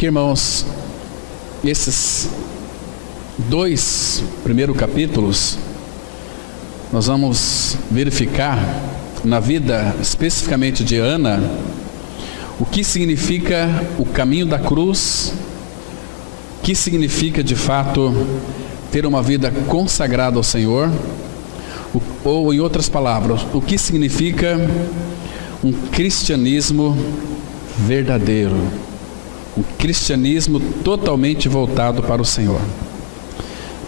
Aqui, irmãos, esses dois primeiros capítulos, nós vamos verificar na vida especificamente de Ana, o que significa o caminho da cruz, o que significa de fato ter uma vida consagrada ao Senhor, ou em outras palavras, o que significa um cristianismo verdadeiro, um cristianismo totalmente voltado para o Senhor.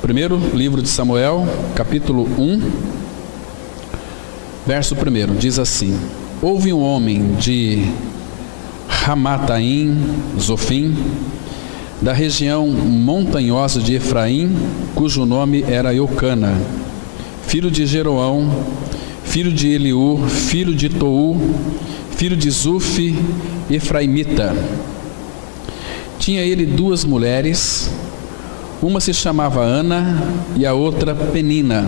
Primeiro livro de Samuel, capítulo 1, verso 1, diz assim: houve um homem de Ramataim, Zofim, da região montanhosa de Efraim, cujo nome era Eucana, filho de Jeroão, filho de Eliú, filho de Tou, filho de Zuf, efraimita. Tinha ele duas mulheres, uma se chamava Ana e a outra Penina.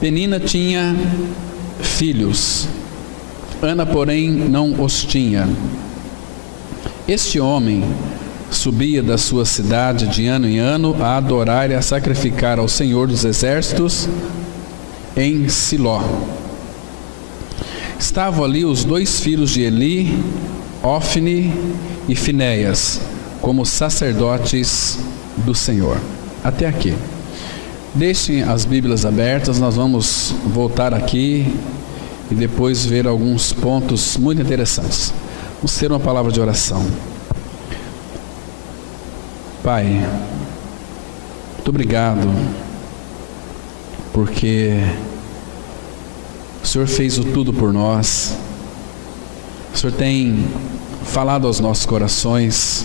Penina tinha filhos, Ana, porém, não os tinha. Este homem subia da sua cidade de ano em ano a adorar e a sacrificar ao Senhor dos Exércitos em Siló. Estavam ali os dois filhos de Eli, Ofni e Finéias, como sacerdotes do Senhor. Até aqui. Deixem as Bíblias abertas, nós vamos voltar aqui e depois ver alguns pontos muito interessantes. Vamos ter uma palavra de oração. Pai, muito obrigado, porque o Senhor fez o tudo por nós, o Senhor tem falado aos nossos corações,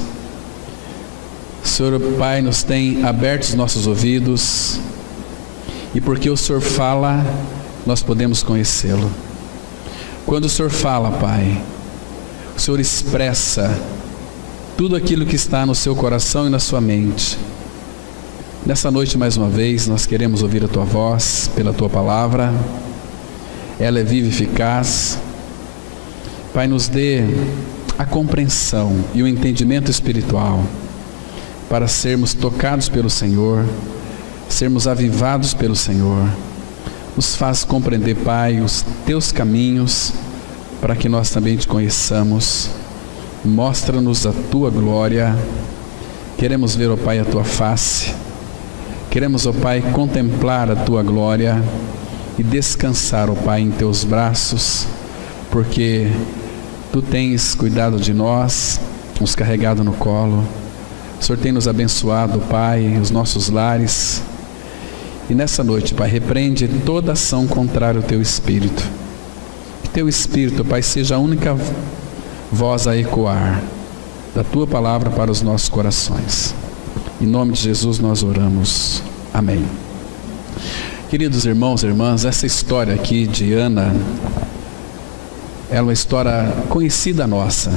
o Senhor, Pai, nos tem aberto os nossos ouvidos, e porque o Senhor fala, nós podemos conhecê-lo. Quando o Senhor fala, Pai, o Senhor expressa tudo aquilo que está no seu coração e na sua mente. Nessa noite, mais uma vez, nós queremos ouvir a Tua voz pela Tua palavra. Ela é viva e eficaz. Pai, nos dê a compreensão e o entendimento espiritual para sermos tocados pelo Senhor, sermos avivados pelo Senhor. Nos faz compreender, Pai, os Teus caminhos, para que nós também Te conheçamos. Mostra-nos a Tua glória. Queremos ver, ó Pai, a Tua face. Queremos, ó Pai, contemplar a Tua glória e descansar, ó Pai, em Teus braços, porque Tu tens cuidado de nós, nos carregado no colo. O Senhor tem nos abençoado, Pai, os nossos lares. E nessa noite, Pai, repreende toda ação contrária ao Teu Espírito. Que Teu Espírito, Pai, seja a única voz a ecoar da Tua palavra para os nossos corações. Em nome de Jesus nós oramos. Amém. Queridos irmãos e irmãs, essa história aqui de Ana, ela é uma história conhecida nossa,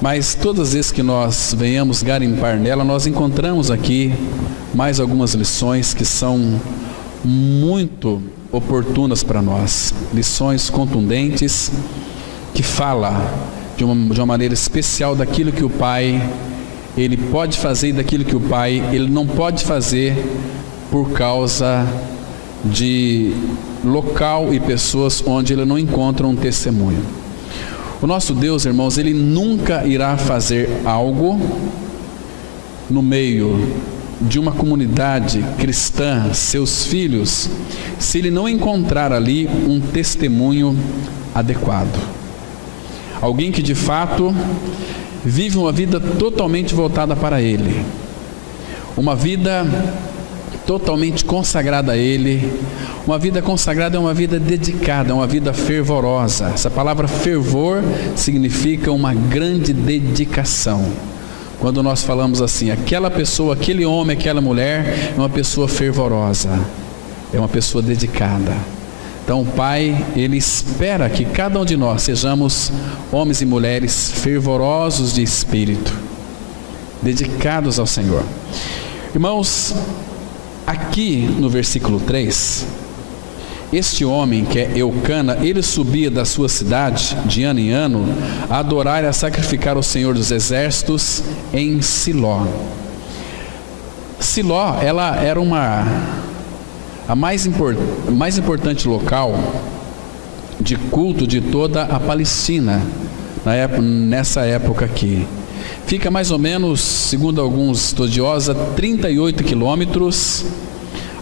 mas todas as vezes que nós venhamos garimpar nela, nós encontramos aqui mais algumas lições que são muito oportunas para nós, lições contundentes, que falam de uma maneira especial daquilo que o Pai Ele pode fazer e daquilo que o Pai Ele não pode fazer por causa de local e pessoas onde Ele não encontra um testemunho. O nosso Deus, irmãos, Ele nunca irá fazer algo no meio de uma comunidade cristã, seus filhos, se Ele não encontrar ali um testemunho adequado. Alguém que de fato vive uma vida totalmente voltada para Ele, uma vida totalmente consagrada a Ele. Uma vida consagrada é uma vida dedicada, é uma vida fervorosa. Essa palavra fervor significa uma grande dedicação. Quando nós falamos assim, aquela pessoa, aquele homem, aquela mulher é uma pessoa fervorosa, é uma pessoa dedicada. Então o Pai, Ele espera que cada um de nós sejamos homens e mulheres fervorosos de espírito, dedicados ao Senhor. Irmãos, aqui no versículo 3, este homem, que é Eucana, ele subia da sua cidade de ano em ano a adorar e a sacrificar ao Senhor dos Exércitos em Siló. Siló, ela era a mais importante local de culto de toda a Palestina, nessa época aqui. Fica mais ou menos, segundo alguns estudiosos, a 38 quilômetros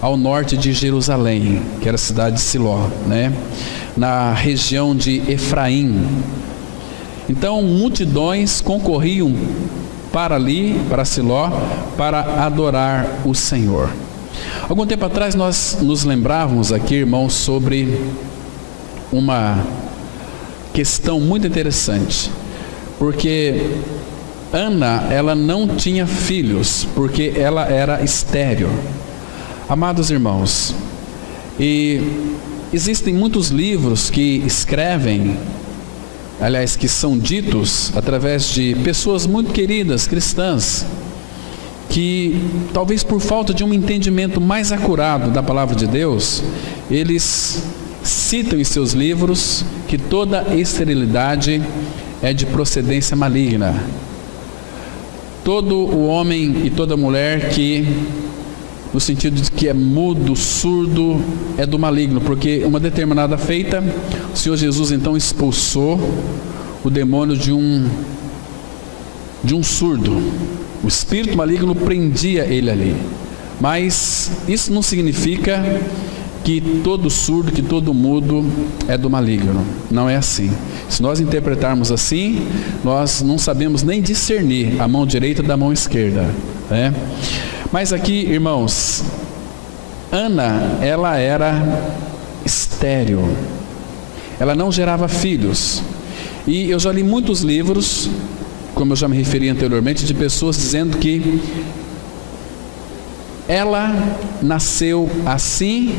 ao norte de Jerusalém, que era a cidade de Siló, né? Na região de Efraim. Então, multidões concorriam para ali, para Siló, para adorar o Senhor. Algum tempo atrás nós nos lembrávamos aqui, irmãos, sobre uma questão muito interessante, porque Ana, ela não tinha filhos, porque ela era estéril. Amados irmãos, e existem muitos livros que escrevem, aliás, que são ditos através de pessoas muito queridas, cristãs, que talvez por falta de um entendimento mais acurado da palavra de Deus, eles citam em seus livros que toda esterilidade é de procedência maligna. Todo o homem e toda mulher que, no sentido de que é mudo, surdo, é do maligno, porque uma determinada feita, o Senhor Jesus então expulsou o demônio de um surdo. O espírito maligno prendia ele ali. Mas isso não significa que todo surdo, que todo mudo é do maligno. Não é assim. Se nós interpretarmos assim, nós não sabemos nem discernir a mão direita da mão esquerda, né? Mas aqui, irmãos, Ana, ela era estéril. Ela não gerava filhos. E eu já li muitos livros, como eu já me referi anteriormente, de pessoas dizendo que ela nasceu assim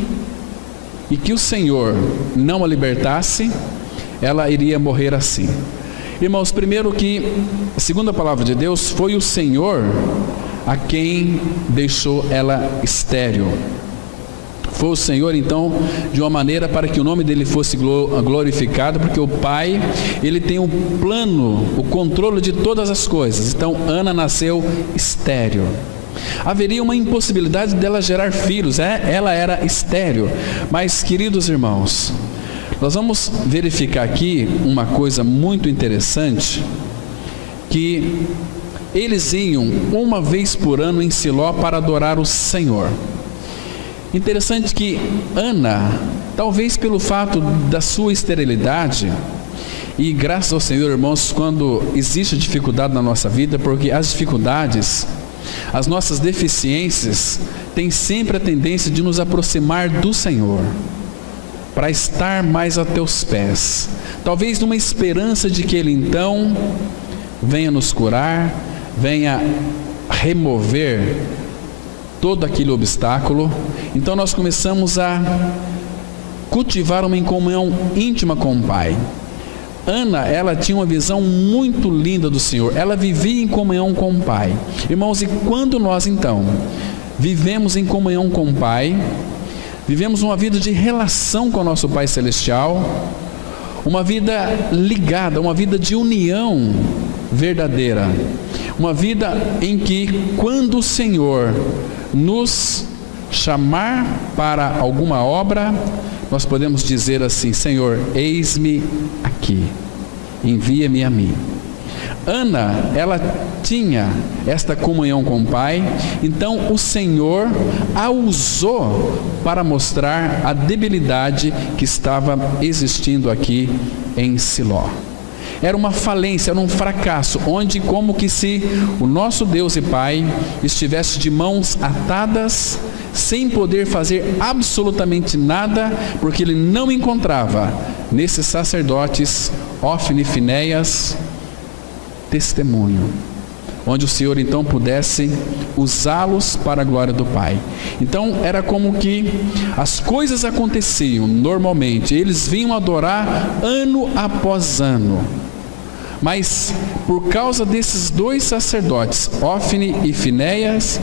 e que o Senhor não a libertasse, ela iria morrer assim. Irmãos, primeiro que, segundo a palavra de Deus, foi o Senhor a quem deixou ela estéril. Foi o Senhor, então, de uma maneira para que o nome dele fosse glorificado, porque o Pai, ele tem o plano, o controle de todas as coisas. Então, Ana nasceu estéril. Haveria uma impossibilidade dela gerar filhos, ela era estéril. Mas, queridos irmãos, nós vamos verificar aqui uma coisa muito interessante, que eles iam uma vez por ano em Siló para adorar o Senhor. Interessante que Ana, talvez pelo fato da sua esterilidade, e graças ao Senhor, irmãos, quando existe dificuldade na nossa vida, porque as dificuldades, as nossas deficiências, têm sempre a tendência de nos aproximar do Senhor, para estar mais a teus pés, talvez numa esperança de que Ele então venha nos curar, venha remover todo aquele obstáculo. Então nós começamos a cultivar uma comunhão íntima com o Pai. Ana, ela tinha uma visão muito linda do Senhor, ela vivia em comunhão com o Pai. Irmãos, e quando nós então vivemos em comunhão com o Pai, vivemos uma vida de relação com o nosso Pai Celestial, uma vida ligada, uma vida de união verdadeira, uma vida em que, quando o Senhor nos chamar para alguma obra, nós podemos dizer assim: Senhor, eis-me aqui, envia-me a mim. Ana, ela tinha esta comunhão com o Pai, então o Senhor a usou para mostrar a debilidade que estava existindo aqui em Siló. Era uma falência, era um fracasso, onde como que se o nosso Deus e Pai estivesse de mãos atadas, sem poder fazer absolutamente nada, porque Ele não encontrava nesses sacerdotes, Ofni e Finéias, testemunho, onde o Senhor então pudesse usá-los para a glória do Pai. Então era como que as coisas aconteciam normalmente, eles vinham adorar ano após ano, mas por causa desses dois sacerdotes, Ofni e Finéias,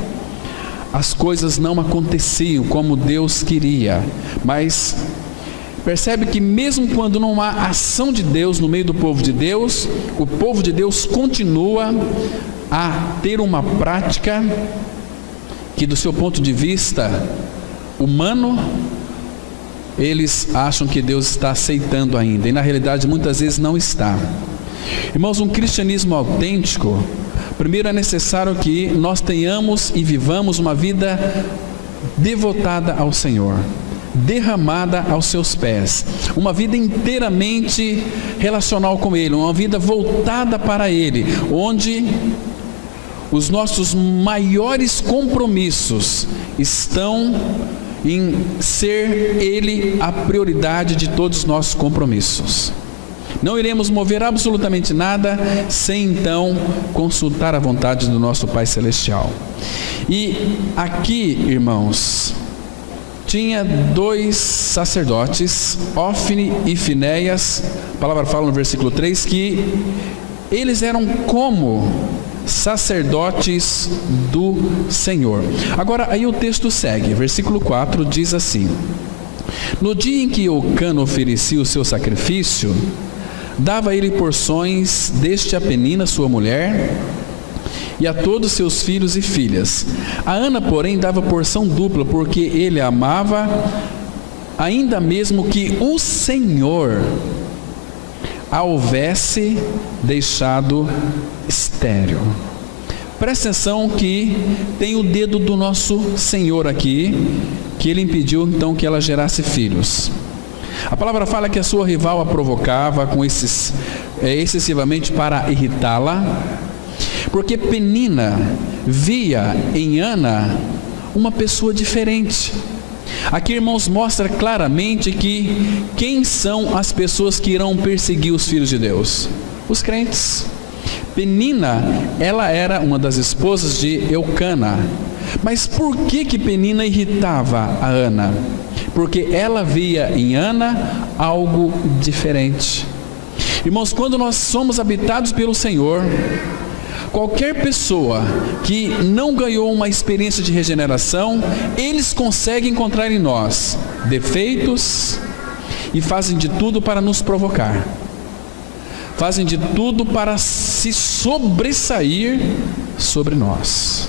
as coisas não aconteciam como Deus queria. Mas percebe que mesmo quando não há ação de Deus no meio do povo de Deus, o povo de Deus continua a ter uma prática que, do seu ponto de vista humano, eles acham que Deus está aceitando ainda, e na realidade muitas vezes não está. Irmãos, um cristianismo autêntico, primeiro é necessário que nós tenhamos e vivamos uma vida devotada ao Senhor, derramada aos seus pés, uma vida inteiramente relacional com Ele, uma vida voltada para Ele, onde os nossos maiores compromissos estão em ser Ele a prioridade de todos os nossos compromissos. Não iremos mover absolutamente nada sem então consultar a vontade do nosso Pai Celestial. E aqui, irmãos, tinha 2 sacerdotes, Ofni e Finéias. A palavra fala no versículo 3 que eles eram como sacerdotes do Senhor. Agora, aí o texto segue, versículo 4 diz assim: no dia em que Eucana oferecia o seu sacrifício, dava ele porções deste a Penina, sua mulher, e a todos seus filhos e filhas. A Ana, porém, dava porção dupla, porque ele a amava, ainda mesmo que o Senhor a houvesse deixado estéril. Presta atenção que tem o dedo do nosso Senhor aqui, que ele impediu então que ela gerasse filhos. A palavra fala que a sua rival a provocava com excessivamente para irritá-la, porque Penina via em Ana uma pessoa diferente. Aqui, irmãos, mostra claramente que quem são as pessoas que irão perseguir os filhos de Deus? Os crentes. Penina, ela era uma das esposas de Eucana. Mas por que Penina irritava a Ana? Porque ela via em Ana algo diferente. Irmãos, quando nós somos habitados pelo Senhor, qualquer pessoa que não ganhou uma experiência de regeneração, eles conseguem encontrar em nós defeitos e fazem de tudo para nos provocar. Fazem de tudo para se sobressair sobre nós.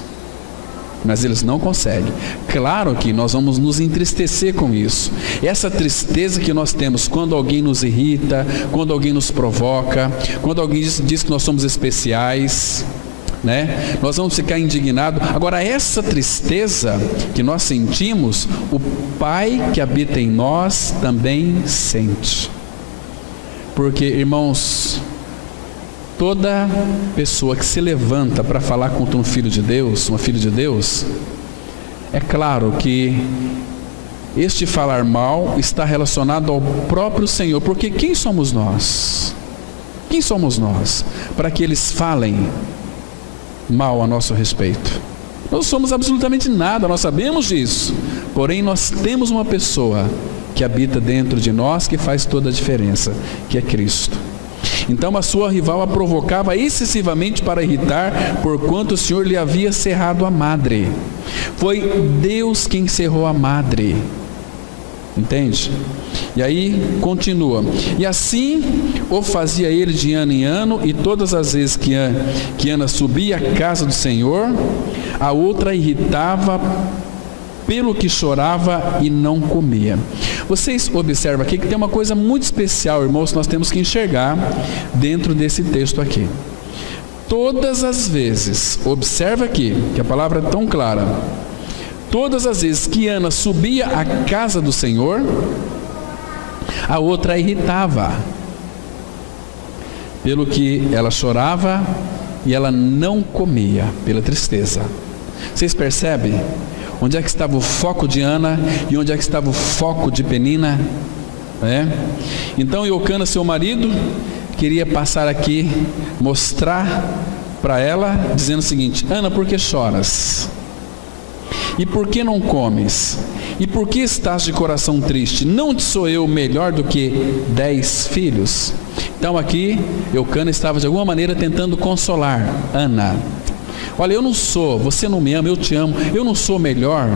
Mas eles não conseguem. Claro que nós vamos nos entristecer com isso. Essa tristeza que nós temos quando alguém nos irrita, quando alguém nos provoca, quando alguém diz que nós somos especiais, né? Nós vamos ficar indignados. Agora, essa tristeza que nós sentimos, o Pai que habita em nós também sente. Porque, irmãos, toda pessoa que se levanta para falar contra um filho de Deus, uma filha de Deus, é claro que este falar mal está relacionado ao próprio Senhor, porque quem somos nós? Quem somos nós para que eles falem mal a nosso respeito? Não somos absolutamente nada, nós sabemos disso, porém nós temos uma pessoa que habita dentro de nós, que faz toda a diferença, que é Cristo. Então a sua rival a provocava excessivamente para irritar, porquanto o Senhor lhe havia cerrado a madre. Foi Deus quem cerrou a madre. Entende? E aí continua: e assim o fazia ele de ano em ano, e todas as vezes que Ana subia à casa do Senhor, a outra irritava, pelo que chorava e não comia. Vocês observam aqui que tem uma coisa muito especial, irmãos, nós temos que enxergar dentro desse texto aqui. Todas as vezes, observa aqui, que a palavra é tão clara, todas as vezes que Ana subia à casa do Senhor, a outra a irritava, pelo que ela chorava e ela não comia, pela tristeza. Vocês percebem? Onde é que estava o foco de Ana e onde é que estava o foco de Penina? Então Eucana, seu marido, queria passar aqui, mostrar para ela, dizendo o seguinte: Ana, por que choras? E por que não comes? E por que estás de coração triste? Não te sou eu melhor do que 10 filhos? Então aqui, Eucana estava de alguma maneira tentando consolar Ana. Olha, eu não sou, você não me ama, eu te amo, eu não sou melhor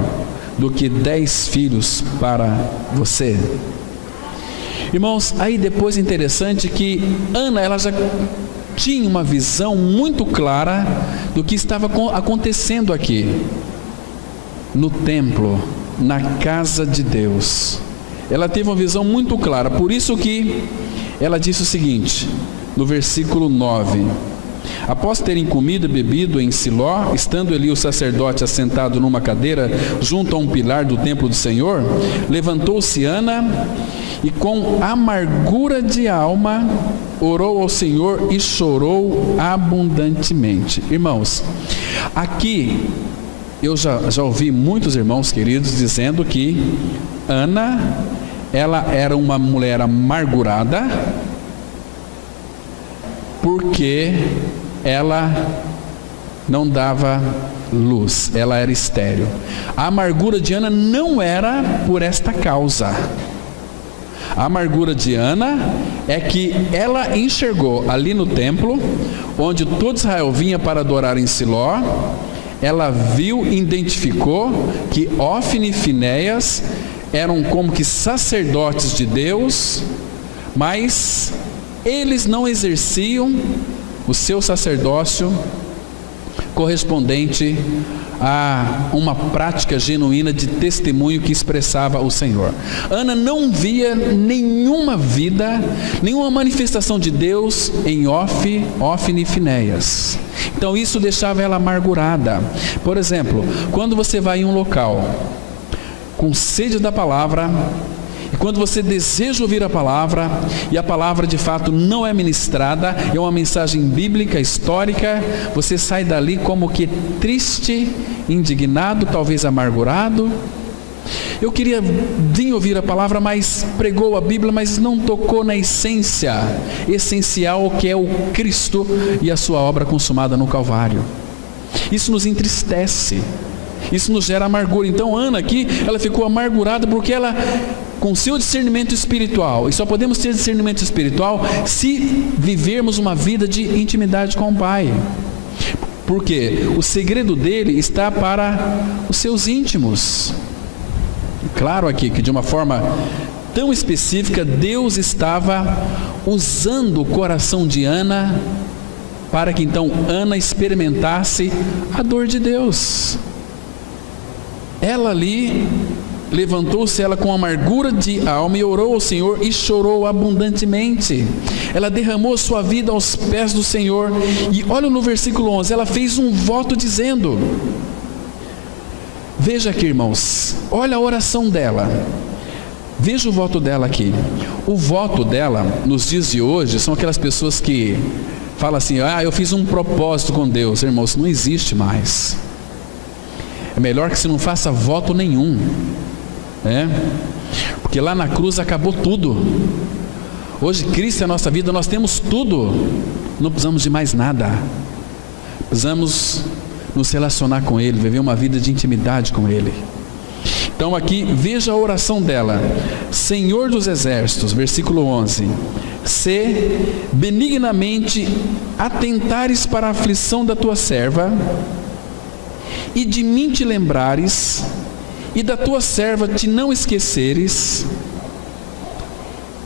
do que 10 filhos para você. Irmãos, aí depois interessante que Ana, ela já tinha uma visão muito clara do que estava acontecendo aqui, no templo, na casa de Deus. Ela teve uma visão muito clara, por isso que ela disse o seguinte, no versículo 9: após terem comido e bebido em Siló, estando ali o sacerdote assentado numa cadeira junto a um pilar do templo do Senhor, levantou-se Ana e com amargura de alma orou ao Senhor e chorou abundantemente. Irmãos, aqui eu já ouvi muitos irmãos queridos dizendo que Ana, ela era uma mulher amargurada porque ela não dava luz, ela era estéril. A amargura de Ana não era por esta causa. A amargura de Ana é que ela enxergou ali no templo, onde todo Israel vinha para adorar em Siló, ela viu, identificou que Ófni e Finéias eram como que sacerdotes de Deus, mas eles não exerciam o seu sacerdócio correspondente a uma prática genuína de testemunho que expressava o Senhor. Ana não via nenhuma vida, nenhuma manifestação de Deus em Ófni e Finéias. Então isso deixava ela amargurada. Por exemplo, quando você vai em um local com sede da palavra, e quando você deseja ouvir a palavra, e a palavra de fato não é ministrada, é uma mensagem bíblica, histórica, você sai dali como que triste, indignado, talvez amargurado. Eu queria vir ouvir a palavra, mas pregou a Bíblia, mas não tocou na essência essencial que é o Cristo e a sua obra consumada no Calvário. Isso nos entristece, isso nos gera amargura. Então Ana aqui, ela ficou amargurada porque ela, com seu discernimento espiritual, e só podemos ter discernimento espiritual se vivermos uma vida de intimidade com o Pai, porque o segredo dele está para os seus íntimos. Claro aqui que de uma forma tão específica, Deus estava usando o coração de Ana para que então Ana experimentasse a dor de Deus. Ela ali levantou-se, ela com amargura de alma, e orou ao Senhor e chorou abundantemente. Ela derramou sua vida aos pés do Senhor. E olha no versículo 11, ela fez um voto dizendo, veja aqui, irmãos, olha a oração dela, veja o voto dela aqui. O voto dela nos dias de hoje são aquelas pessoas que falam assim, eu fiz um propósito com Deus. Irmãos, isso não existe mais. É melhor que você não faça voto nenhum, porque lá na cruz acabou tudo. Hoje Cristo é a nossa vida, nós temos tudo, não precisamos de mais nada. Precisamos nos relacionar com Ele, viver uma vida de intimidade com Ele. Então aqui, veja a oração dela. Senhor dos exércitos, versículo 11, se benignamente atentares para a aflição da tua serva, e de mim te lembrares, e da tua serva te não esqueceres,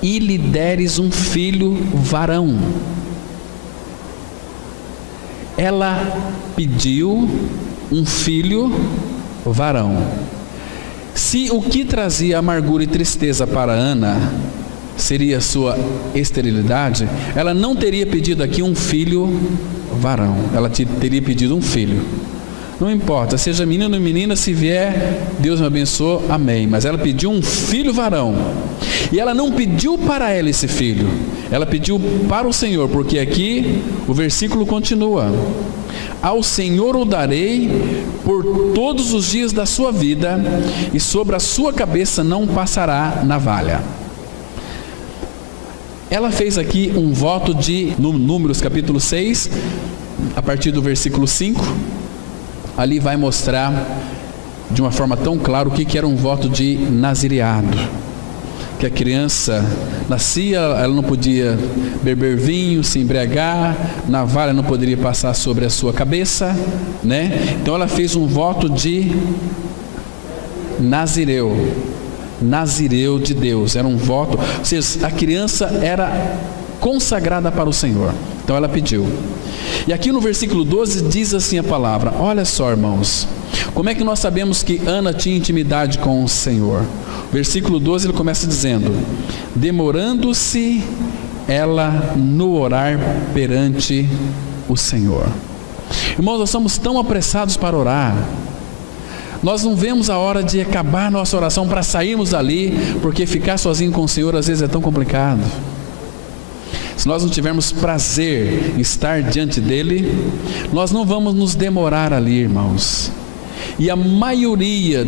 e lhe deres um filho varão. Ela pediu um filho varão. Se o que trazia amargura e tristeza para Ana seria a sua esterilidade, ela não teria pedido aqui um filho varão, ela teria pedido um filho. Não importa, seja menino ou menina, se vier, Deus me abençoe, amém. Mas ela pediu um filho varão. E ela não pediu para ela esse filho, ela pediu para o Senhor, porque aqui o versículo continua: ao Senhor o darei por todos os dias da sua vida, e sobre a sua cabeça não passará navalha. Ela fez aqui um voto de Números capítulo 6, a partir do versículo 5. Ali vai mostrar de uma forma tão clara o que era um voto de nazireado. Que a criança nascia, ela não podia beber vinho, se embriagar, navalha não poderia passar sobre a sua cabeça, Então ela fez um voto de nazireu, nazireu de Deus, era um voto, ou seja, a criança era consagrada para o Senhor. Então ela pediu. E aqui no versículo 12 diz assim a palavra, olha só, irmãos, como é que nós sabemos que Ana tinha intimidade com o Senhor? Versículo 12 ele começa dizendo, demorando-se ela no orar perante o Senhor. Irmãos, nós somos tão apressados para orar, nós não vemos a hora de acabar nossa oração para sairmos dali, porque ficar sozinho com o Senhor às vezes é tão complicado. Se nós não tivermos prazer em estar diante dele, nós não vamos nos demorar ali, irmãos. E a maioria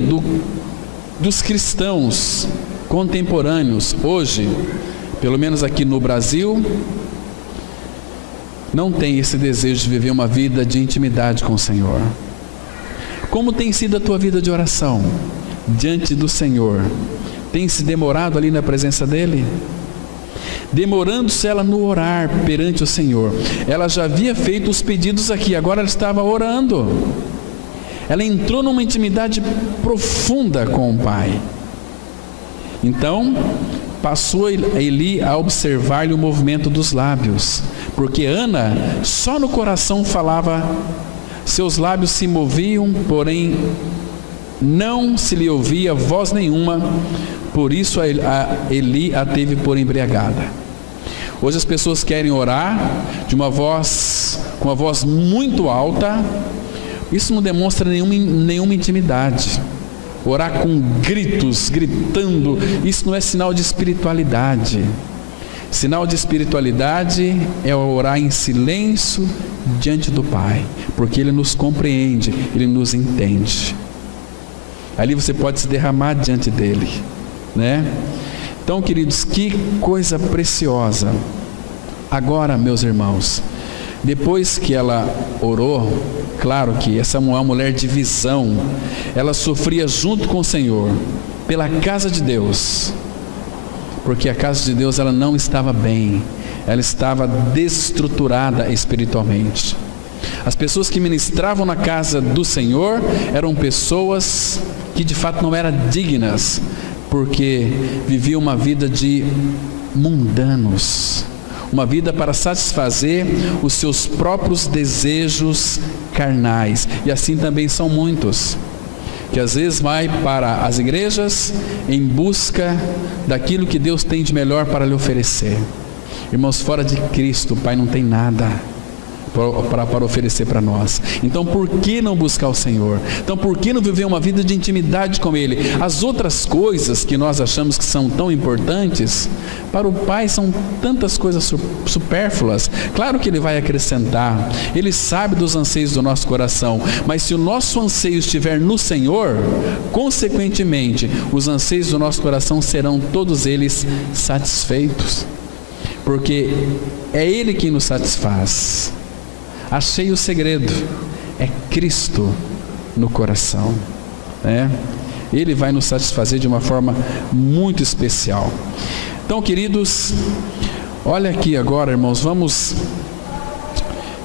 dos cristãos contemporâneos hoje, pelo menos aqui no Brasil, não tem esse desejo de viver uma vida de intimidade com o Senhor. Como tem sido a tua vida de oração diante do Senhor? Tem se demorado ali na presença dele? Demorando-se ela no orar perante o Senhor. Ela já havia feito os pedidos aqui, agora ela estava orando. Ela entrou numa intimidade profunda com o Pai. Então, passou Eli a observar-lhe o movimento dos lábios, porque Ana só no coração falava, seus lábios se moviam, porém não se lhe ouvia voz nenhuma, por isso Eli a teve por embriagada. Hoje as pessoas querem orar com uma voz muito alta. Isso não demonstra nenhuma intimidade. Orar com gritos, gritando, isso não é sinal de espiritualidade. Sinal de espiritualidade é orar em silêncio diante do Pai, porque Ele nos compreende, Ele nos entende. Ali você pode se derramar diante dEle, né? Então, queridos, que coisa preciosa. Agora, meus irmãos, depois que ela orou, claro que essa é uma mulher de visão, ela sofria junto com o Senhor, pela casa de Deus, porque a casa de Deus ela não estava bem, ela estava desestruturada espiritualmente. As pessoas que ministravam na casa do Senhor eram pessoas que de fato não eram dignas, porque viviam uma vida de mundanos, uma vida para satisfazer os seus próprios desejos carnais. E assim também são muitos, que às vezes vai para as igrejas em busca daquilo que Deus tem de melhor para lhe oferecer. Irmãos, fora de Cristo, o Pai não tem nada para oferecer para nós. Então por que não buscar o Senhor? Então por que não viver uma vida de intimidade com Ele? As outras coisas que nós achamos que são tão importantes, para o Pai são tantas coisas supérfluas. Claro que Ele vai acrescentar, Ele sabe dos anseios do nosso coração, mas se o nosso anseio estiver no Senhor, consequentemente os anseios do nosso coração serão todos eles satisfeitos, porque é Ele quem nos satisfaz. Achei o segredo, é Cristo no coração, né? Ele vai nos satisfazer de uma forma muito especial. Então, queridos, olha aqui agora, irmãos, vamos,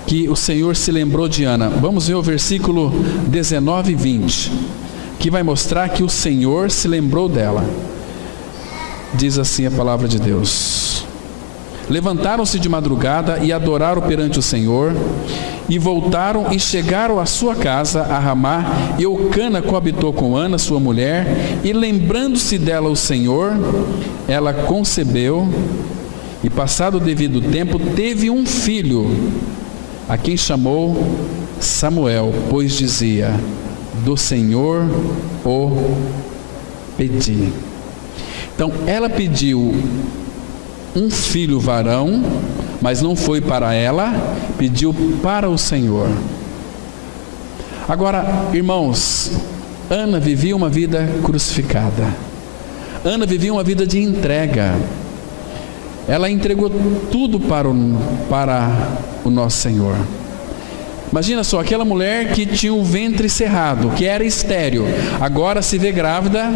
que o Senhor se lembrou de Ana. Vamos ver o versículo 19 e 20, que vai mostrar que o Senhor se lembrou dela. Diz assim a palavra de Deus: levantaram-se de madrugada e adoraram perante o Senhor, e voltaram e chegaram à sua casa, a Ramá, e Eucana coabitou com Ana, sua mulher, e lembrando-se dela o Senhor, ela concebeu, e passado o devido tempo, teve um filho, a quem chamou Samuel, pois dizia: do Senhor o pedi. Então, ela pediu um filho varão, mas não foi para ela, pediu para o Senhor. Agora, irmãos, Ana vivia uma vida crucificada. Ana vivia uma vida de entrega. Ela entregou tudo para o nosso Senhor. Imagina só, aquela mulher que tinha o ventre cerrado, que era estéril, agora se vê grávida.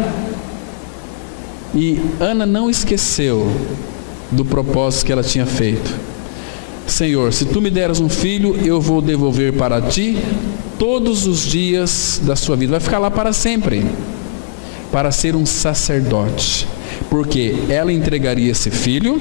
E Ana não esqueceu do propósito que ela tinha feito. Senhor, se tu me deras um filho, eu vou devolver para ti todos os dias da sua vida. Vai ficar lá para sempre. para ser um sacerdote, porque ela entregaria esse filho,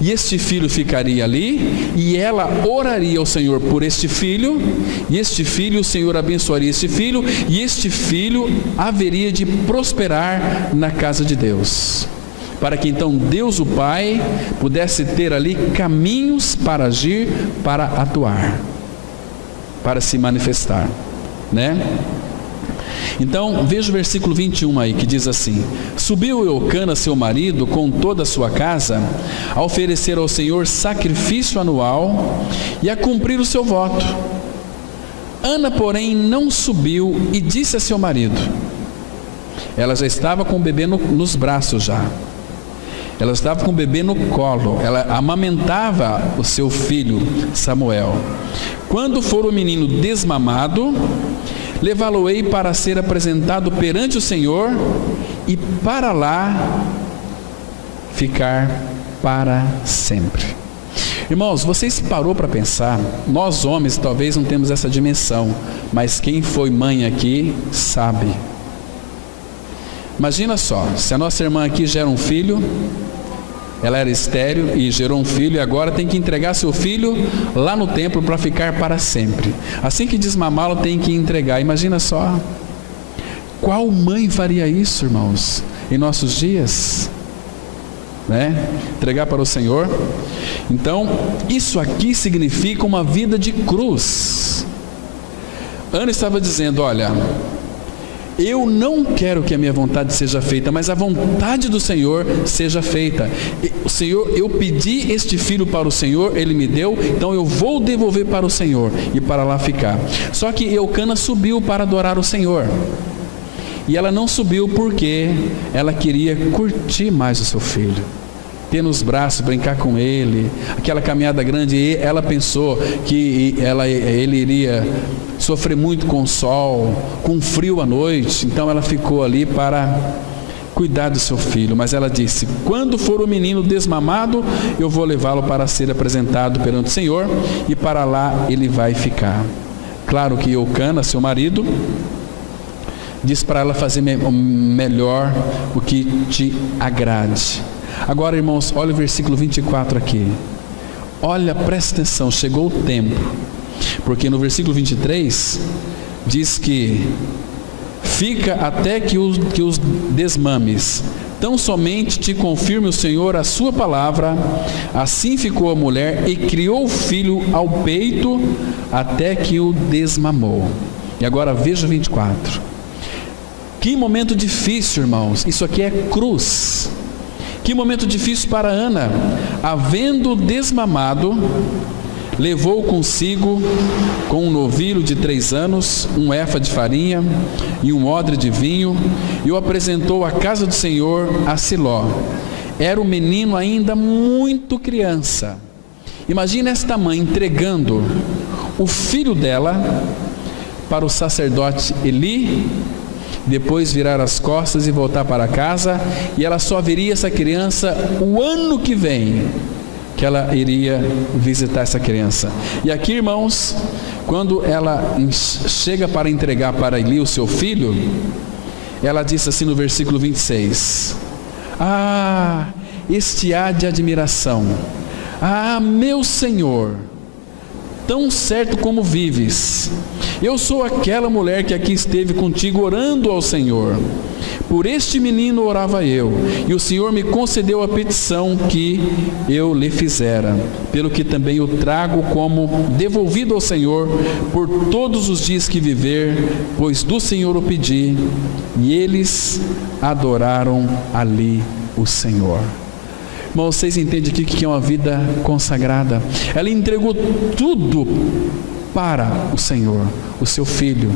e este filho ficaria ali, e ela oraria ao Senhor por este filho, e este filho, o Senhor abençoaria este filho, e este filho haveria de prosperar na casa de Deus, para que então Deus o Pai pudesse ter ali caminhos para agir, para atuar, para se manifestar, né? Então, veja o versículo 21 aí, que diz assim: subiu Eucana, seu marido, com toda a sua casa, a oferecer ao Senhor sacrifício anual e a cumprir o seu voto. Ana, porém, não subiu e disse a seu marido, ela já estava com o bebê nos braços já, ela estava com o bebê no colo, ela amamentava o seu filho Samuel: quando for o menino desmamado, levá-lo-ei para ser apresentado perante o Senhor, e para lá ficar para sempre. Irmãos, vocês parou para pensar? Nós homens talvez não temos essa dimensão, mas quem foi mãe aqui sabe. Imagina só, se a nossa irmã aqui gera um filho, ela era estéril e gerou um filho, e agora tem que entregar seu filho lá no templo para ficar para sempre. Assim que desmamá-lo, tem que entregar. Imagina só, qual mãe faria isso, irmãos, em nossos dias, né? Entregar para o Senhor. Então, isso aqui significa uma vida de cruz. Ana estava dizendo: olha, eu não quero que a minha vontade seja feita, mas a vontade do Senhor seja feita. O Senhor, eu pedi este filho para o Senhor, Ele me deu, então eu vou devolver para o Senhor e para lá ficar. Só que Eucana subiu para adorar o Senhor, e ela não subiu porque ela queria curtir mais o seu filho, ter nos braços, brincar com ele, aquela caminhada grande. E ela pensou que ele iria sofrer muito com o sol, com frio à noite, então ela ficou ali para cuidar do seu filho. Mas ela disse: quando for o menino desmamado, eu vou levá-lo para ser apresentado perante o Senhor, e para lá ele vai ficar. Claro que Eucana, seu marido, disse para ela fazer melhor o que te agrade. Agora, irmãos, olha o versículo 24 aqui. Olha, presta atenção, chegou o tempo. Porque no versículo 23 diz que fica até que os desmames. Tão somente te confirme o Senhor a sua palavra. Assim ficou a mulher e criou o filho ao peito até que o desmamou. E agora veja o 24. Que momento difícil, irmãos. Isso aqui é cruz. Que momento difícil para Ana. Havendo desmamado, levou consigo, com um novilho de 3 anos, um efa de farinha e um odre de vinho, e o apresentou à casa do Senhor a Siló. Era o menino ainda muito criança. Imagina esta mãe entregando o filho dela para o sacerdote Eli, depois virar as costas e voltar para casa, e ela só veria essa criança o ano que vem, que ela iria visitar essa criança. E aqui, irmãos, quando ela chega para entregar para Eli o seu filho, ela disse assim no versículo 26: ah, este há de admiração, ah, meu Senhor, tão certo como vives, eu sou aquela mulher que aqui esteve contigo orando ao Senhor. Por este menino orava eu, e o Senhor me concedeu a petição que eu lhe fizera, pelo que também o trago como devolvido ao Senhor por todos os dias que viver, pois do Senhor o pedi. E eles adoraram ali o Senhor. Irmãos, vocês entendem aqui que é uma vida consagrada? Ela entregou tudo para o Senhor, o seu filho,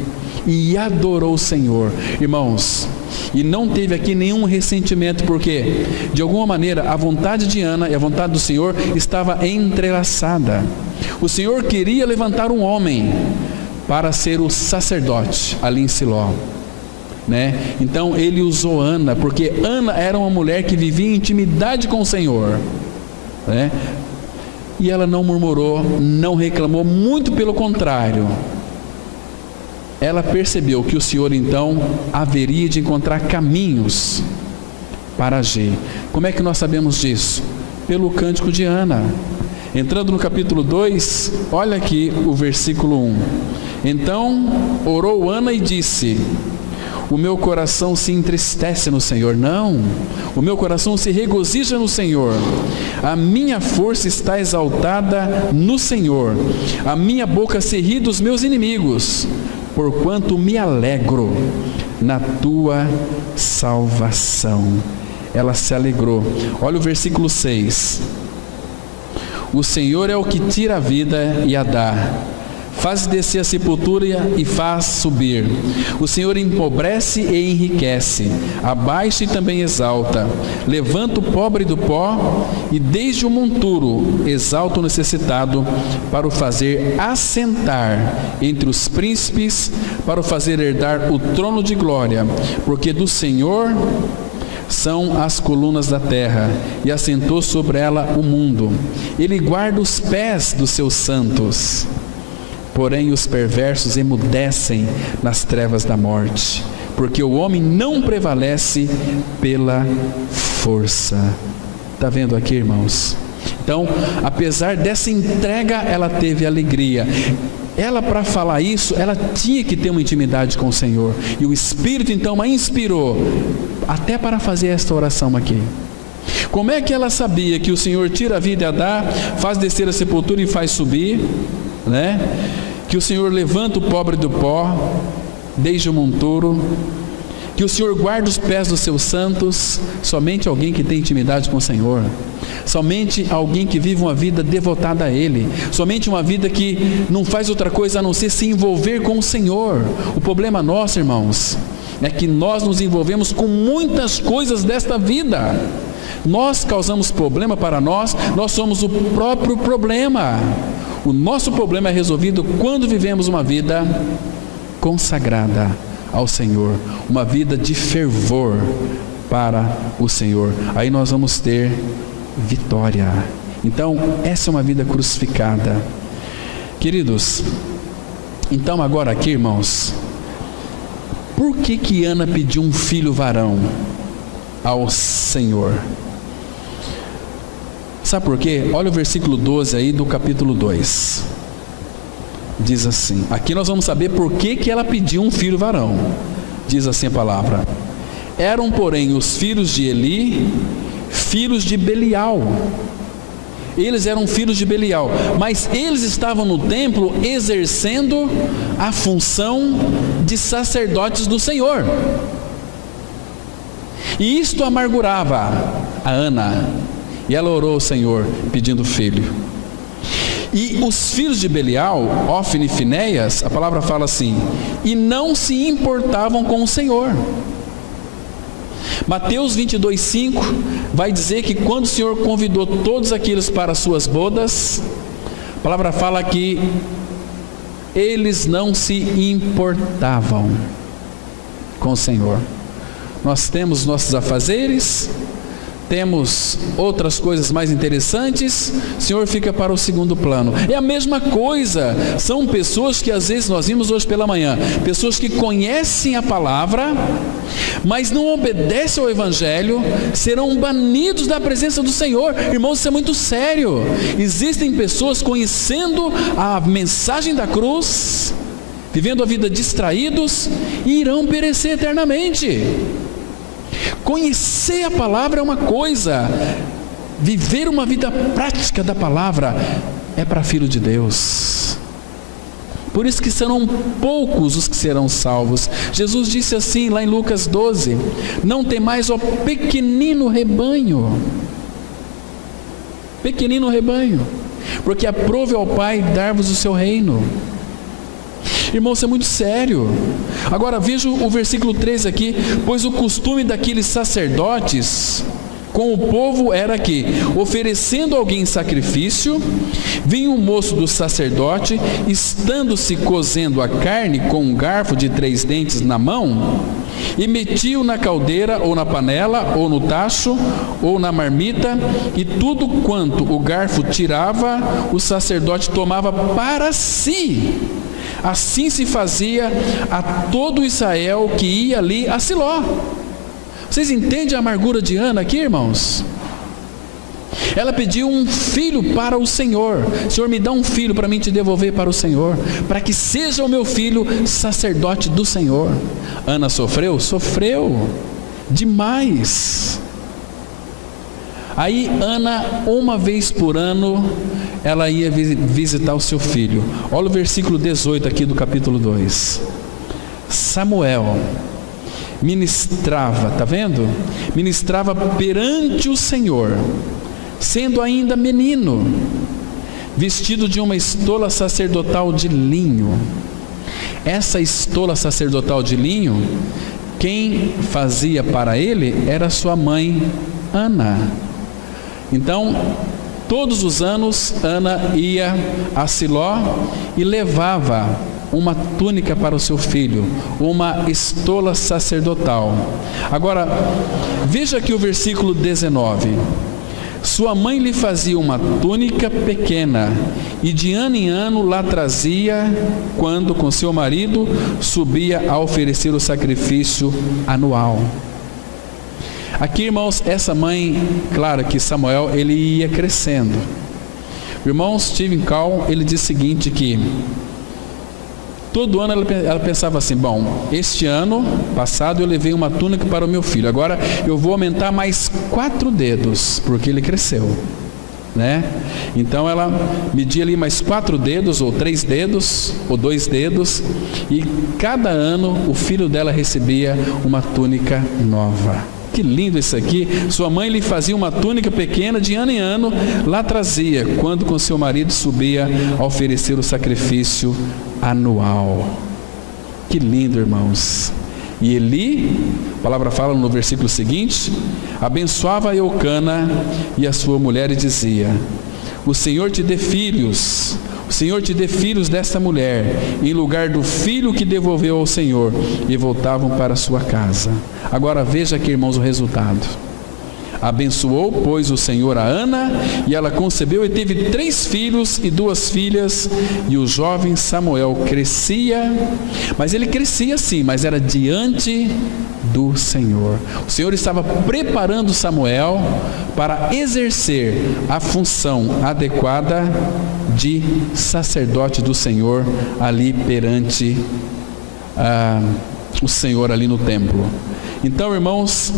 e adorou o Senhor, irmãos, e não teve aqui nenhum ressentimento, porque de alguma maneira a vontade de Ana e a vontade do Senhor estava entrelaçada. O Senhor queria levantar um homem para ser o sacerdote ali em Siló, né? Então ele usou Ana, porque Ana era uma mulher que vivia em intimidade com o Senhor, né? E ela não murmurou, não reclamou, muito pelo contrário. ela percebeu que o Senhor então haveria de encontrar caminhos para agir. Como é que nós sabemos disso? Pelo cântico de Ana. Entrando no capítulo 2, olha aqui o versículo 1. Então orou Ana e disse: o meu coração se entristece no Senhor. Não, o meu coração se regozija no Senhor. A minha força está exaltada no Senhor. A minha boca se ri dos meus inimigos, porquanto me alegro na tua salvação. Ela se alegrou. Olha o versículo 6. O Senhor é o que tira a vida e a dá, faz descer a sepultura e faz subir. O Senhor empobrece e enriquece, abaixa e também exalta. Levanta o pobre do pó e desde o monturo exalta o necessitado, para o fazer assentar entre os príncipes, para o fazer herdar o trono de glória. Porque do Senhor são as colunas da terra, e assentou sobre ela o mundo. Ele guarda os pés dos seus santos. Porém os perversos emudecem nas trevas da morte, porque o homem não prevalece pela força. Está vendo aqui, irmãos? Então, apesar dessa entrega, ela teve alegria. Ela, para falar isso, ela tinha que ter uma intimidade com o Senhor. E o Espírito então a inspirou até para fazer esta oração aqui. Como é que ela sabia que o Senhor tira a vida e a dá, faz descer a sepultura e faz subir, né? Que o Senhor levanta o pobre do pó, desde o monturo, que o Senhor guarda os pés dos seus santos? Somente alguém que tem intimidade com o Senhor, somente alguém que vive uma vida devotada a Ele, somente uma vida que não faz outra coisa a não ser se envolver com o Senhor. O problema nosso, irmãos, é que nós nos envolvemos com muitas coisas desta vida. Nós causamos problema para nós somos o próprio problema. O nosso problema é resolvido quando vivemos uma vida consagrada ao Senhor, uma vida de fervor para o Senhor. Aí nós vamos ter vitória. Então, essa é uma vida crucificada. Queridos, então agora aqui, irmãos, por que Ana pediu um filho varão ao Senhor? Sabe por quê? Olha o versículo 12 aí do capítulo 2. Diz assim, aqui nós vamos saber por que ela pediu um filho varão. Diz assim a palavra: eram, porém, os filhos de Eli, filhos de Belial. Eles eram filhos de Belial, mas eles estavam no templo exercendo a função de sacerdotes do Senhor. E isto amargurava a Ana, e ela orou ao Senhor pedindo filho. E os filhos de Belial, Ofni e Finéias, a palavra fala assim: e não se importavam com o Senhor. Mateus 22:5 vai dizer que quando o Senhor convidou todos aqueles para as suas bodas, a palavra fala que eles não se importavam com o Senhor. Nós temos nossos afazeres, temos outras coisas mais interessantes, o Senhor fica para o segundo plano. É a mesma coisa, são pessoas que às vezes nós vimos hoje pela manhã, pessoas que conhecem a palavra, mas não obedecem ao Evangelho, serão banidos da presença do Senhor. Irmãos, isso é muito sério. Existem pessoas conhecendo a mensagem da cruz, vivendo a vida distraídos, e irão perecer eternamente. Conhecer a palavra é uma coisa, viver uma vida prática da palavra é para filho de Deus. Por isso que serão poucos os que serão salvos. Jesus disse assim lá em Lucas 12: não temais, ó pequenino rebanho, porque aprove ao Pai dar-vos o seu reino. Irmão, isso é muito sério. Agora veja o versículo 13 aqui: pois o costume daqueles sacerdotes com o povo era que, oferecendo alguém sacrifício, vinha o moço do sacerdote, estando-se cozendo a carne com um garfo de 3 dentes na mão, e metia-o na caldeira, ou na panela, ou no tacho, ou na marmita, e tudo quanto o garfo tirava, o sacerdote tomava para si. Assim se fazia a todo Israel que ia ali a Siló. Vocês entendem a amargura de Ana aqui, irmãos? Ela pediu um filho para o Senhor. Senhor, me dá um filho para mim te devolver para o Senhor, para que seja o meu filho sacerdote do Senhor. Ana sofreu? Sofreu demais. Aí Ana, uma vez por ano, ela ia visitar o seu filho. Olha o versículo 18 aqui do capítulo 2. Samuel ministrava, está vendo? Ministrava perante o Senhor, sendo ainda menino, vestido de uma estola sacerdotal de linho. Essa estola sacerdotal de linho, quem fazia para ele era sua mãe Ana. Então, todos os anos, Ana ia a Siló e levava uma túnica para o seu filho, uma estola sacerdotal. Agora, veja aqui o versículo 19. Sua mãe lhe fazia uma túnica pequena, e de ano em ano lá trazia, quando com seu marido subia a oferecer o sacrifício anual. Aqui, irmãos, essa mãe, claro que Samuel, ele ia crescendo. O irmão Stephen Call, ele diz o seguinte, que todo ano ela pensava assim, bom, este ano passado eu levei uma túnica para o meu filho, agora eu vou aumentar mais 4 dedos, porque ele cresceu, né? Então ela media ali mais 4 dedos, ou 3 dedos, ou 2 dedos, e cada ano o filho dela recebia uma túnica nova. Que lindo isso aqui. Sua mãe lhe fazia uma túnica pequena, de ano em ano lá trazia, quando com seu marido subia a oferecer o sacrifício anual. Que lindo, irmãos. E Eli, a palavra fala no versículo seguinte, abençoava Eucana e a sua mulher e dizia: o Senhor te dê filhos, o Senhor te dê filhos desta mulher, em lugar do filho que devolveu ao Senhor. E voltavam para sua casa. Agora veja aqui, irmãos, o resultado. Abençoou, pois, o Senhor a Ana, e ela concebeu e teve 3 filhos e 2 filhas, e o jovem Samuel crescia, mas ele crescia sim, mas era diante do Senhor. O Senhor estava preparando Samuel para exercer a função adequada de sacerdote do Senhor ali perante o Senhor ali no templo. Então, irmãos,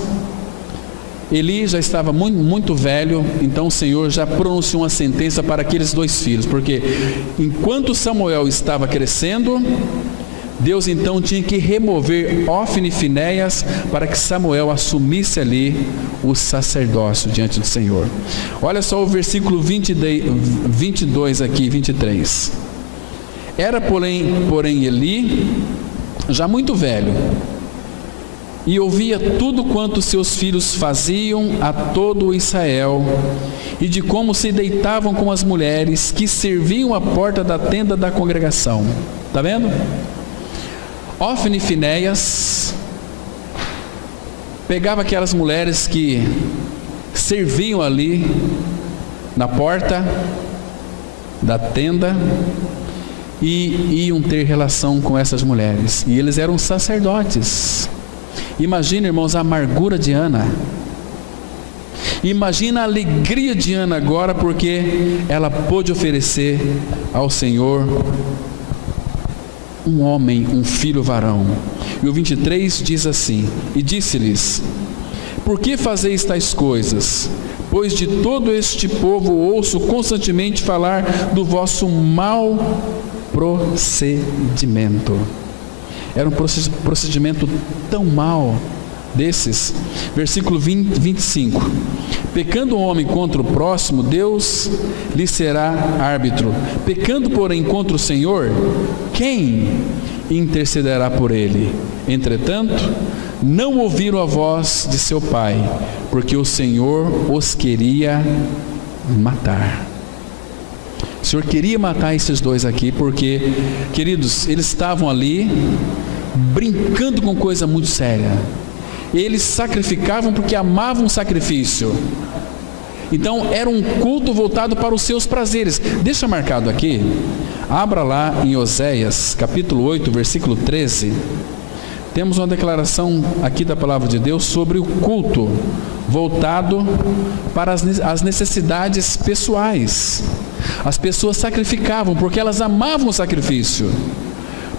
Eli já estava muito velho, então o Senhor já pronunciou uma sentença para aqueles 2 filhos, porque enquanto Samuel estava crescendo, Deus então tinha que remover Ofni e Finéias para que Samuel assumisse ali o sacerdócio diante do Senhor. Olha só o versículo 22 aqui, 23. Era porém Eli já muito velho, e ouvia tudo quanto seus filhos faziam a todo Israel, e de como se deitavam com as mulheres que serviam à porta da tenda da congregação. Está vendo? Ofni e Finéias pegava aquelas mulheres que serviam ali na porta da tenda e iam ter relação com essas mulheres, e eles eram sacerdotes. Imagina, irmãos, a amargura de Ana. Imagina a alegria de Ana agora, porque ela pôde oferecer ao Senhor um homem, um filho varão. E o 23 diz assim: e disse-lhes: por que fazeis tais coisas? Pois de todo este povo ouço constantemente falar do vosso mau procedimento. Era um procedimento tão mau desses. Versículo 25. Pecando um homem contra o próximo, Deus lhe será árbitro. Pecando, porém, contra o Senhor, quem intercederá por ele? Entretanto, não ouviram a voz de seu pai, porque o Senhor os queria matar. O Senhor queria matar esses 2 aqui, porque, queridos, eles estavam ali brincando com coisa muito séria. Eles sacrificavam porque amavam o sacrifício. Então era um culto voltado para os seus prazeres. Deixa marcado aqui, abra lá em Oséias, capítulo 8, versículo 13. Temos uma declaração aqui da palavra de Deus sobre o culto voltado para as necessidades pessoais. As pessoas sacrificavam porque elas amavam o sacrifício.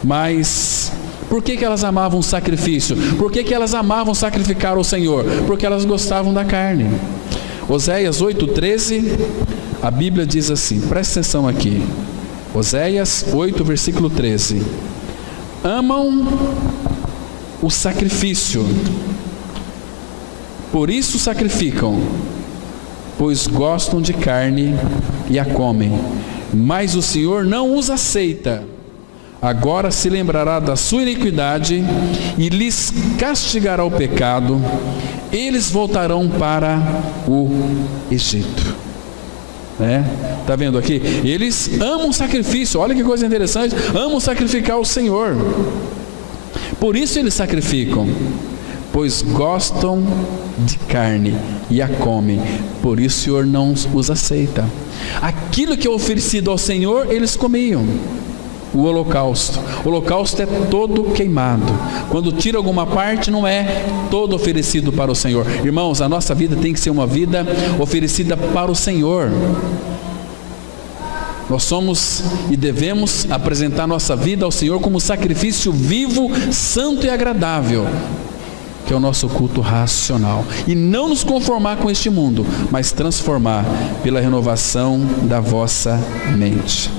Mas por que elas amavam o sacrifício? Por que elas amavam sacrificar ao Senhor? Porque elas gostavam da carne. Oséias 8,13, a Bíblia diz assim, presta atenção aqui. Oséias 8, versículo 13. Amam o sacrifício, por isso sacrificam, pois gostam de carne e a comem, mas o Senhor não os aceita. Agora se lembrará da sua iniquidade e lhes castigará o pecado. Eles voltarão para o Egito. Está vendo aqui? Eles amam sacrifício. Olha que coisa interessante. Amam sacrificar o Senhor. Por isso eles sacrificam, pois gostam de carne e a comem. Por isso o Senhor não os aceita. Aquilo que é oferecido ao Senhor, eles comiam. O holocausto. O holocausto é todo queimado. Quando tira alguma parte, não é todo oferecido para o Senhor. Irmãos, a nossa vida tem que ser uma vida oferecida para o Senhor. Nós somos e devemos apresentar nossa vida ao Senhor como sacrifício vivo, santo e agradável, que é o nosso culto racional. E não nos conformar com este mundo, mas transformar pela renovação da vossa mente.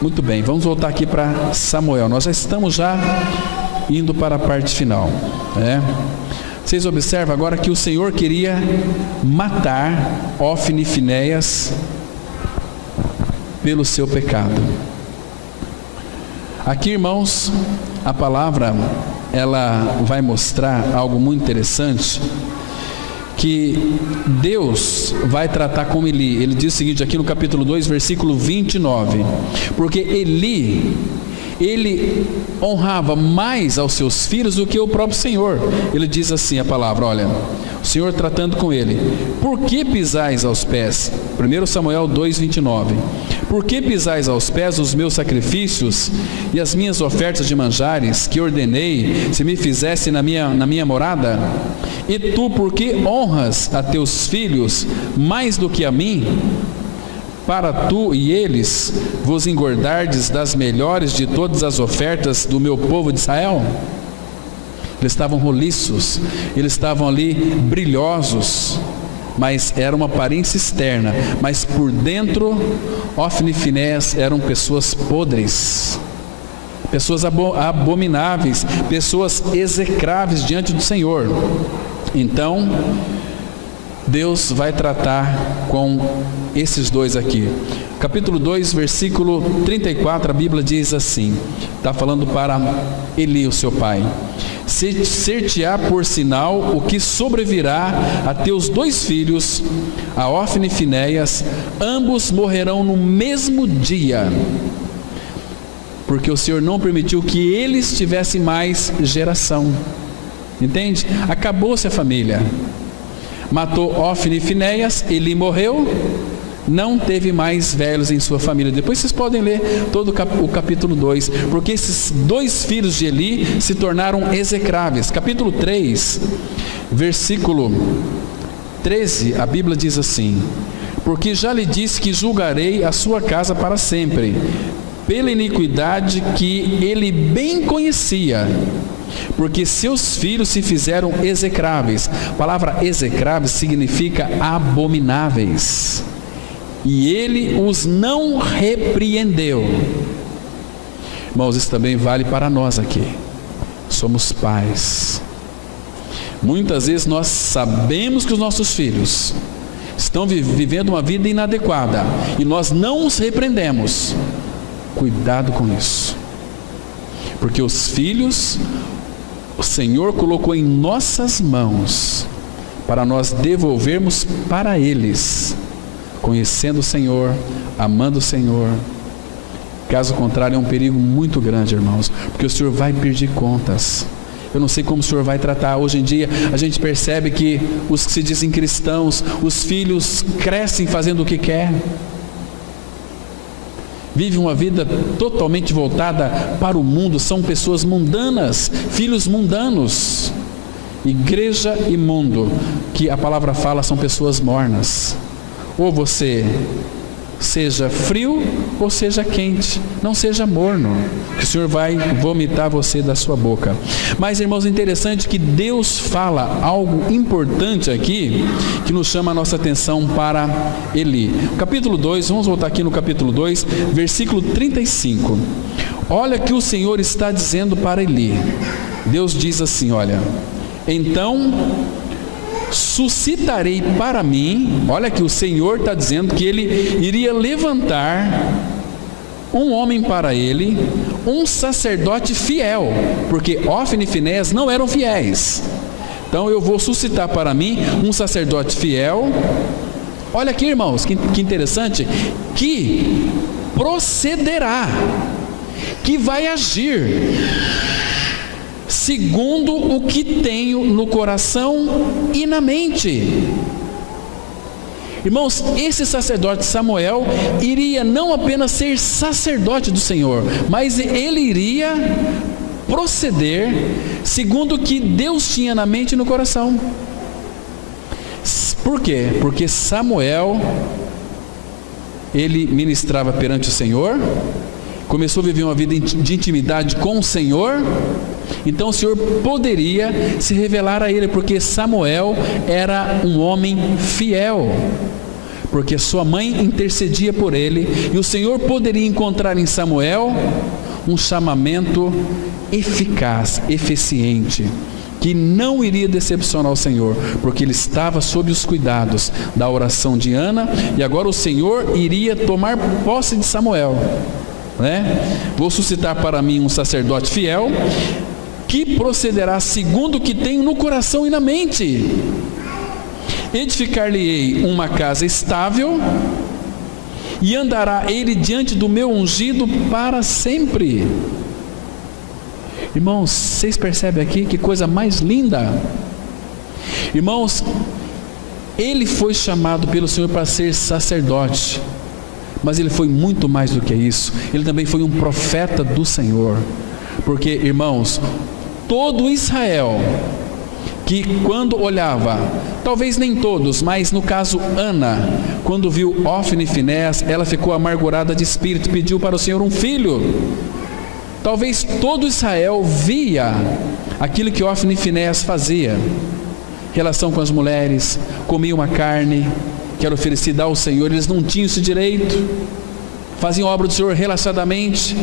Muito bem, vamos voltar aqui para Samuel. Nós já estamos indo para a parte final. Vocês observam agora que o Senhor queria matar Ofni e Finéias pelo seu pecado. Aqui, irmãos, a palavra ela vai mostrar algo muito interessante, que Deus vai tratar com Eli. Ele diz o seguinte aqui no capítulo 2, versículo 29, porque Eli, ele honrava mais aos seus filhos do que o próprio Senhor. Ele diz assim a palavra, olha, o Senhor tratando com ele: por que pisais aos pés? 1 Samuel 2, 29. Por que pisais aos pés os meus sacrifícios e as minhas ofertas de manjares que ordenei se me fizesse na minha morada? E tu, por que honras a teus filhos mais do que a mim? Para tu e eles vos engordardes das melhores de todas as ofertas do meu povo de Israel? Eles estavam roliços, eles estavam ali brilhosos, mas era uma aparência externa, mas por dentro, Ofni e Finéias eram pessoas podres, pessoas abomináveis, pessoas execráveis diante do Senhor. Então, Deus vai tratar com esses dois aqui. Capítulo 2, versículo 34, a Bíblia diz assim, está falando para Eli, o seu pai: ser-te-á por sinal o que sobrevirá a teus dois filhos, a Ofni e Finéias, ambos morrerão no mesmo dia, porque o Senhor não permitiu que eles tivessem mais geração. Entende? Acabou-se a família. Matou Ofni e Finéias, Eli morreu, não teve mais velhos em sua família. Depois vocês podem ler todo o capítulo 2, porque esses dois filhos de Eli se tornaram execráveis. Capítulo 3, versículo 13, a Bíblia diz assim: porque já lhe disse que julgarei a sua casa para sempre, pela iniquidade que ele bem conhecia, porque seus filhos se fizeram execráveis. A palavra execráveis significa abomináveis, e ele os não repreendeu. Irmãos, isso também vale para nós aqui. Somos pais. Muitas vezes nós sabemos que os nossos filhos estão vivendo uma vida inadequada e nós não os repreendemos. Cuidado com isso, porque os filhos o Senhor colocou em nossas mãos para nós devolvermos para eles, conhecendo o Senhor, amando o Senhor. Caso contrário, é um perigo muito grande, irmãos, porque o Senhor vai pedir contas. Eu não sei como o Senhor vai tratar. Hoje em dia a gente percebe que os que se dizem cristãos, os filhos crescem fazendo o que quer. Vivem uma vida totalmente voltada para o mundo, são pessoas mundanas, filhos mundanos. Igreja e mundo, que a palavra fala, são pessoas mornas. Ou você seja frio ou seja quente, não seja morno, que o Senhor vai vomitar você da sua boca. Mas, irmãos, é interessante que Deus fala algo importante aqui, que nos chama a nossa atenção para Eli. Capítulo 2, vamos voltar aqui no capítulo 2, versículo 35. Olha que o Senhor está dizendo para Eli. Deus diz assim, olha: então suscitarei para mim, olha que o Senhor está dizendo que Ele iria levantar um homem para Ele, um sacerdote fiel, porque Ofni e Finéias não eram fiéis. Então eu vou suscitar para mim um sacerdote fiel. Olha aqui, irmãos, que interessante, que procederá, que vai agir segundo o que tenho no coração e na mente. Irmãos, esse sacerdote Samuel iria não apenas ser sacerdote do Senhor, mas ele iria proceder segundo o que Deus tinha na mente e no coração. Por quê? Porque Samuel, ele ministrava perante o Senhor, começou a viver uma vida de intimidade com o Senhor. Então o Senhor poderia se revelar a ele, porque Samuel era um homem fiel, porque sua mãe intercedia por ele, e o Senhor poderia encontrar em Samuel um chamamento eficaz, eficiente, que não iria decepcionar o Senhor, porque ele estava sob os cuidados da oração de Ana, e agora o Senhor iria tomar posse de Samuel, né? Vou suscitar para mim um sacerdote fiel, que procederá segundo o que tenho no coração e na mente. Edificar-lhe-ei uma casa estável, e andará ele diante do meu ungido para sempre. Irmãos, vocês percebem aqui que coisa mais linda? Irmãos, ele foi chamado pelo Senhor para ser sacerdote, mas ele foi muito mais do que isso. Ele também foi um profeta do Senhor, porque, irmãos, todo Israel, que quando olhava, talvez nem todos, mas no caso Ana, quando viu Ofni e Finéias, ela ficou amargurada de espírito, pediu para o Senhor um filho. Talvez todo Israel via aquilo que Ofni e Finéias fazia, relação com as mulheres, comiam uma carne que era oferecida ao Senhor, eles não tinham esse direito, faziam obra do Senhor relaxadamente.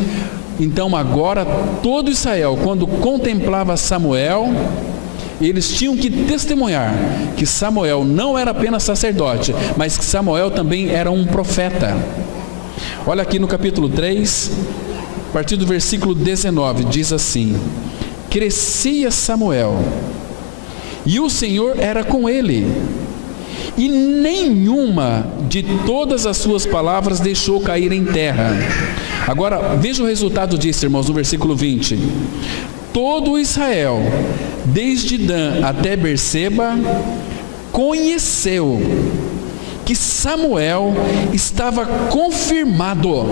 Então agora todo Israel, quando contemplava Samuel, eles tinham que testemunhar que Samuel não era apenas sacerdote, mas que Samuel também era um profeta. Olha aqui no capítulo 3, a partir do versículo 19, diz assim: crescia Samuel, e o Senhor era com ele, e nenhuma de todas as suas palavras deixou cair em terra. Agora, veja o resultado disso, irmãos, no versículo 20. Todo Israel, desde Dan até Berseba, conheceu que Samuel estava confirmado,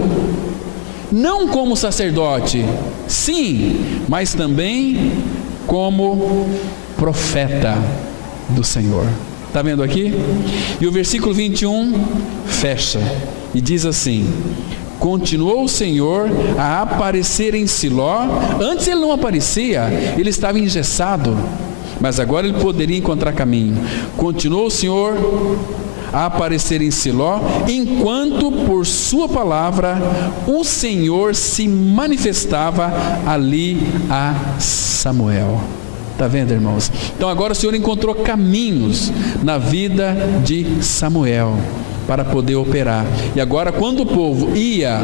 não como sacerdote, sim, mas também como profeta do Senhor. Está vendo aqui? E o versículo 21 fecha e diz assim: continuou o Senhor a aparecer em Siló. Antes ele não aparecia, ele estava engessado, mas agora ele poderia encontrar caminho. Continuou o Senhor a aparecer em Siló, enquanto por sua palavra o Senhor se manifestava ali a Samuel. Está vendo, irmãos? Então agora o Senhor encontrou caminhos na vida de Samuel para poder operar. E agora, quando o povo ia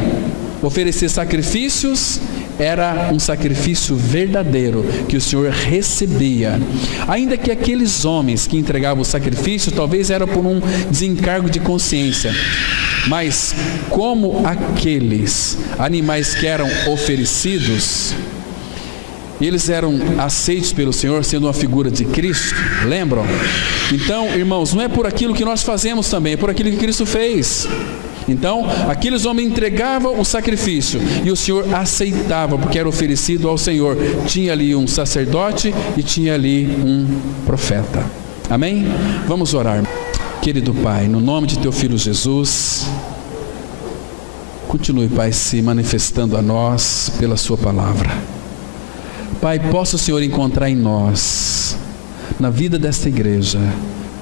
oferecer sacrifícios, era um sacrifício verdadeiro que o Senhor recebia. Ainda que aqueles homens que entregavam o sacrifício, talvez era por um desencargo de consciência, mas como aqueles animais que eram oferecidos eles eram aceitos pelo Senhor, sendo uma figura de Cristo, lembram? Então, irmãos, não é por aquilo que nós fazemos também, é por aquilo que Cristo fez. Então, aqueles homens entregavam o sacrifício e o Senhor aceitava, porque era oferecido ao Senhor. Tinha ali um sacerdote e tinha ali um profeta. Amém? Vamos orar. Querido Pai, no nome de Teu Filho Jesus, continue, Pai, se manifestando a nós pela Sua palavra. Pai, possa o Senhor encontrar em nós, na vida desta igreja,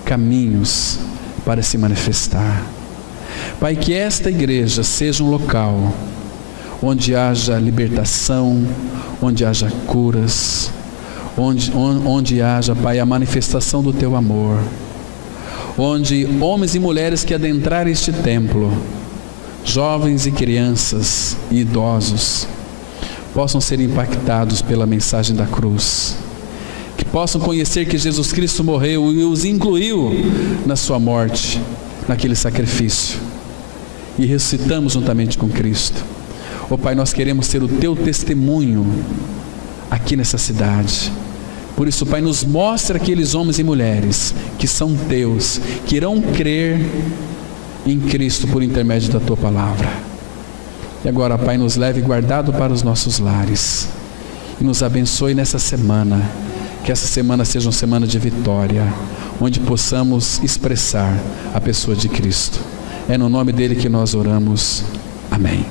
caminhos para se manifestar. Pai, que esta igreja seja um local onde haja libertação, onde haja curas, onde haja, Pai, a manifestação do Teu amor, onde homens e mulheres que adentrarem este templo, jovens e crianças e idosos, possam ser impactados pela mensagem da cruz, que possam conhecer que Jesus Cristo morreu e os incluiu na sua morte, naquele sacrifício, e ressuscitamos juntamente com Cristo. Ó Pai, nós queremos ser o Teu testemunho aqui nessa cidade. Por isso, Pai, nos mostra aqueles homens e mulheres que são Teus, que irão crer em Cristo por intermédio da Tua palavra. E agora, Pai, nos leve guardado para os nossos lares e nos abençoe nessa semana, que essa semana seja uma semana de vitória, onde possamos expressar a pessoa de Cristo. É no nome dele que nós oramos. Amém.